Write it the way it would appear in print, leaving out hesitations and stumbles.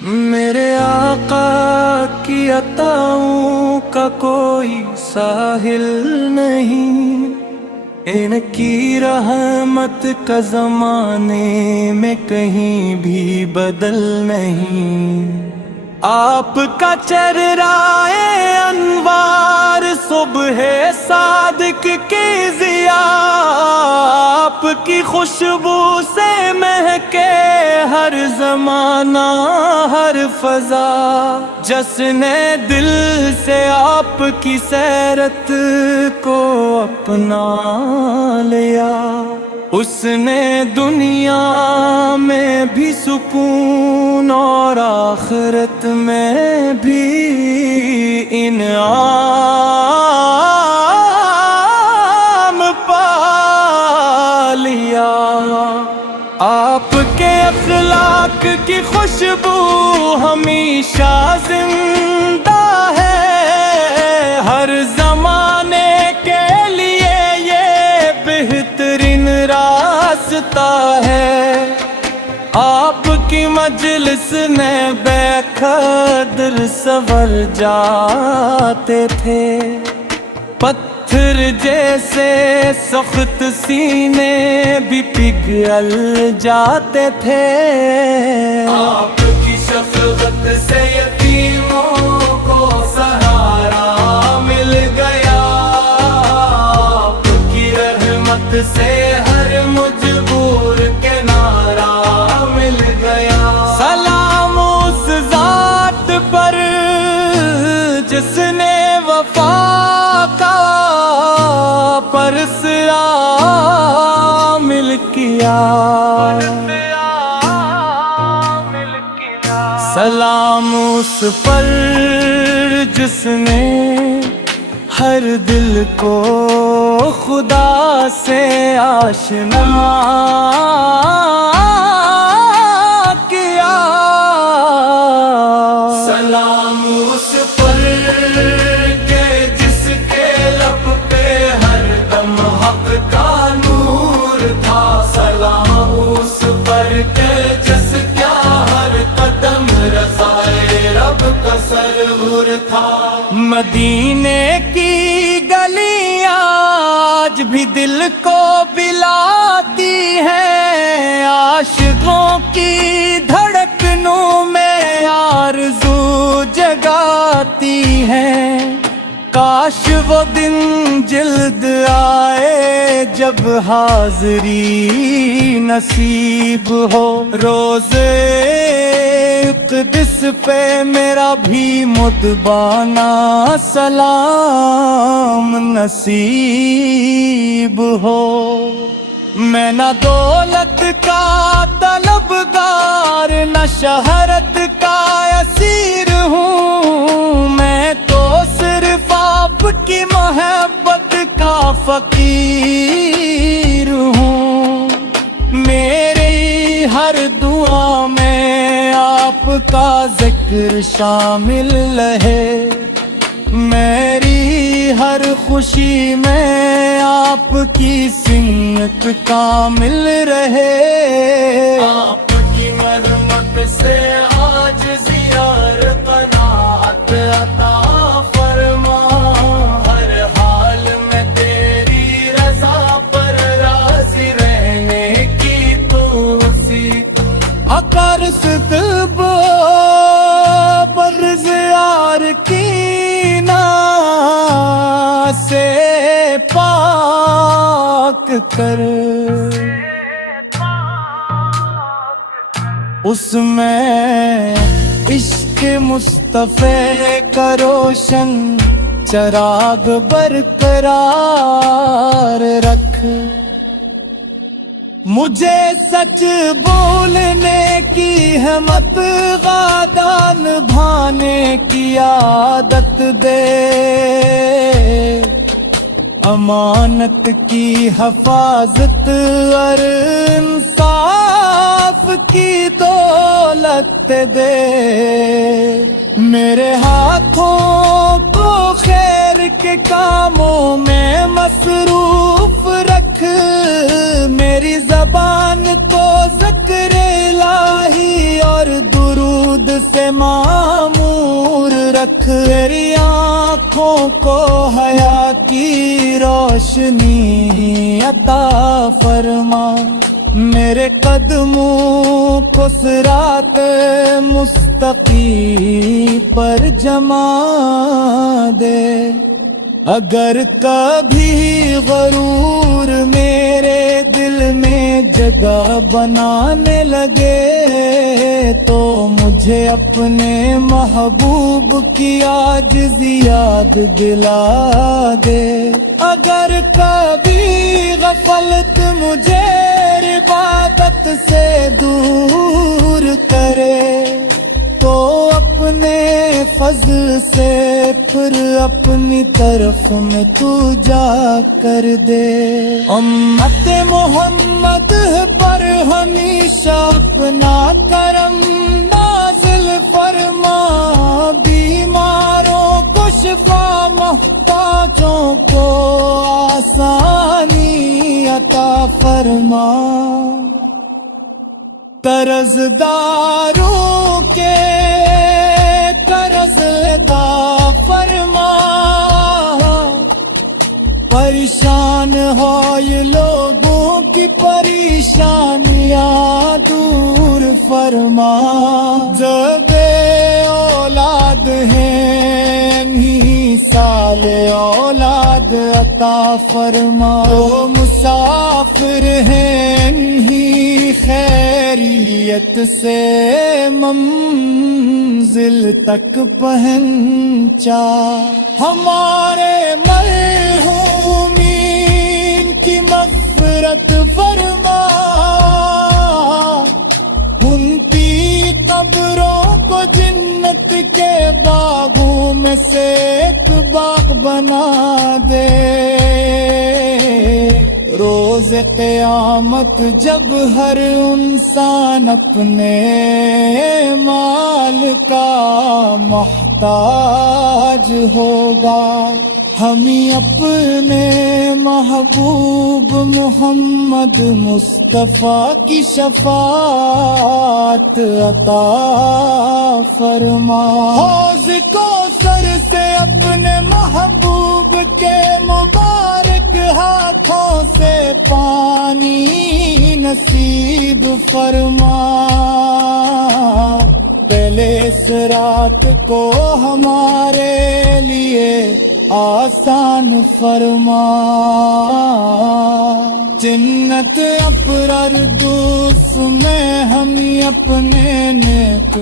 میرے آقا کی عطاؤں کا کوئی ساحل نہیں، ان کی رحمت کا زمانے میں کہیں بھی بدل نہیں۔ آپ کا چہرہ انوار صبح صادق کی ضیاء، آپ کی خوشبو سے مہکے ہر زمانہ ہر فضا، جشن دل سے آپ کی سیرت کو اپنا لیا، اس نے دنیا میں بھی سکون اور آخرت میں بھی انعام پا لیا۔ آپ کے اخلاق کی خوشبو ہمیشہ زندہ ہے، ہر زمانے کے لیے یہ بہترین راستہ ہے۔ آپ کی مجلس نے بے قدر سنور جاتے تھے، پتھر جیسے سخت سینے بھی پگھل جاتے تھے۔ آپ کی شفقت سے یتیموں کو سہارا مل گیا، آپ کی رحمت سے ہر مجبور کے نعرہ مل گیا۔ سلام اس ذات پر جس نے وفا کا پرس عامل کیا، سلام اس پر جس نے ہر دل کو خدا سے آشنا کیا، سلام اس پر کہ جس کے لب پہ ہر دم حق کا نور تھا، سلام اس پر کہ جس کیا ہر قدم رضائے رب کا سرور تھا۔ مدینے کی گلیاں آج بھی دل کو بلاتی ہیں، عاشقوں کی دھڑکنوں میں آرزو جگاتی ہیں۔ کاش وہ دن جلد آئے جب حاضری نصیب ہو، روزے اقدس پہ میرا بھی مدبانہ سلام نصیب ہو۔ میں نہ دولت کا طلبگار نہ شہرت کا اسیر ہوں، میں تو صرف آپ کی محبت کا فقیر ہوں۔ میری ہر دعا میں آپ کا ذکر شامل رہے، میری ہر خوشی میں آپ کی سنت کامل رہے۔ آپ کی مرحمت سے عاجزی اور قناعت عطا فرما، ہر حال میں تیری رضا پر راضی رہنے کی توفیق اکر ستب برز یار کی نا سے پاک کر، اس میں عشق مصطفی کا روشن چراغ برقرار رکھ، مجھے سچ بولنے کی ہمت وعدہ نبھانے کی عادت دے، امانت کی حفاظت اور انصاف کی دولت دے، میرے ہاتھوں کو خیر کے کاموں میں مصروف رکھ، میری زبان تو ذکر الہی اور درود درود سے معمور رکھ، میری آنکھوں کو حیا کی روشنی عطا فرما، میرے قدموں کو صراط مستقیم پر جما دے۔ اگر کبھی غرور میرے دل میں جگہ بنانے لگے تو مجھے اپنے محبوب کی عاجزی یاد دلا دے۔ اگر کبھی غفلت مجھے عبادت سے دور کرے تو اپنے فضل سے پھر اپنی طرف میں تو جا کر دے۔ امت محمد پر ہمیشہ اپنا کرم نازل فرما، بیماروں کو شفا، محتاجوں کو آسانی عطا فرما، قرض داروں کے قرض ادا فرما، پریشان ہو یہ لوگوں کی پریشانیاں دور فرما، جب اولاد ہیں انہی سال اولاد عطا فرما، تو مسافر ہیں انہی خیریت سے منزل تک پہنچا، ہمارے مرحومین کی مغفرت فرما، ان کی قبروں کو جنت کے باغوں میں سے ایک باغ بنا دے۔ روز قیامت جب ہر انسان اپنے مال کا محتاج ہوگا، ہمیں اپنے محبوب محمد مصطفیٰ کی شفاعت عطا فرما، حوض کوثر سے اپنے محبوب کے مبارک ہاتھوں سے پانی نصیب فرما، پہلے اس رات کو ہمارے لیے آسان فرما، جنت ابرار دوست میں ہم اپنے نیک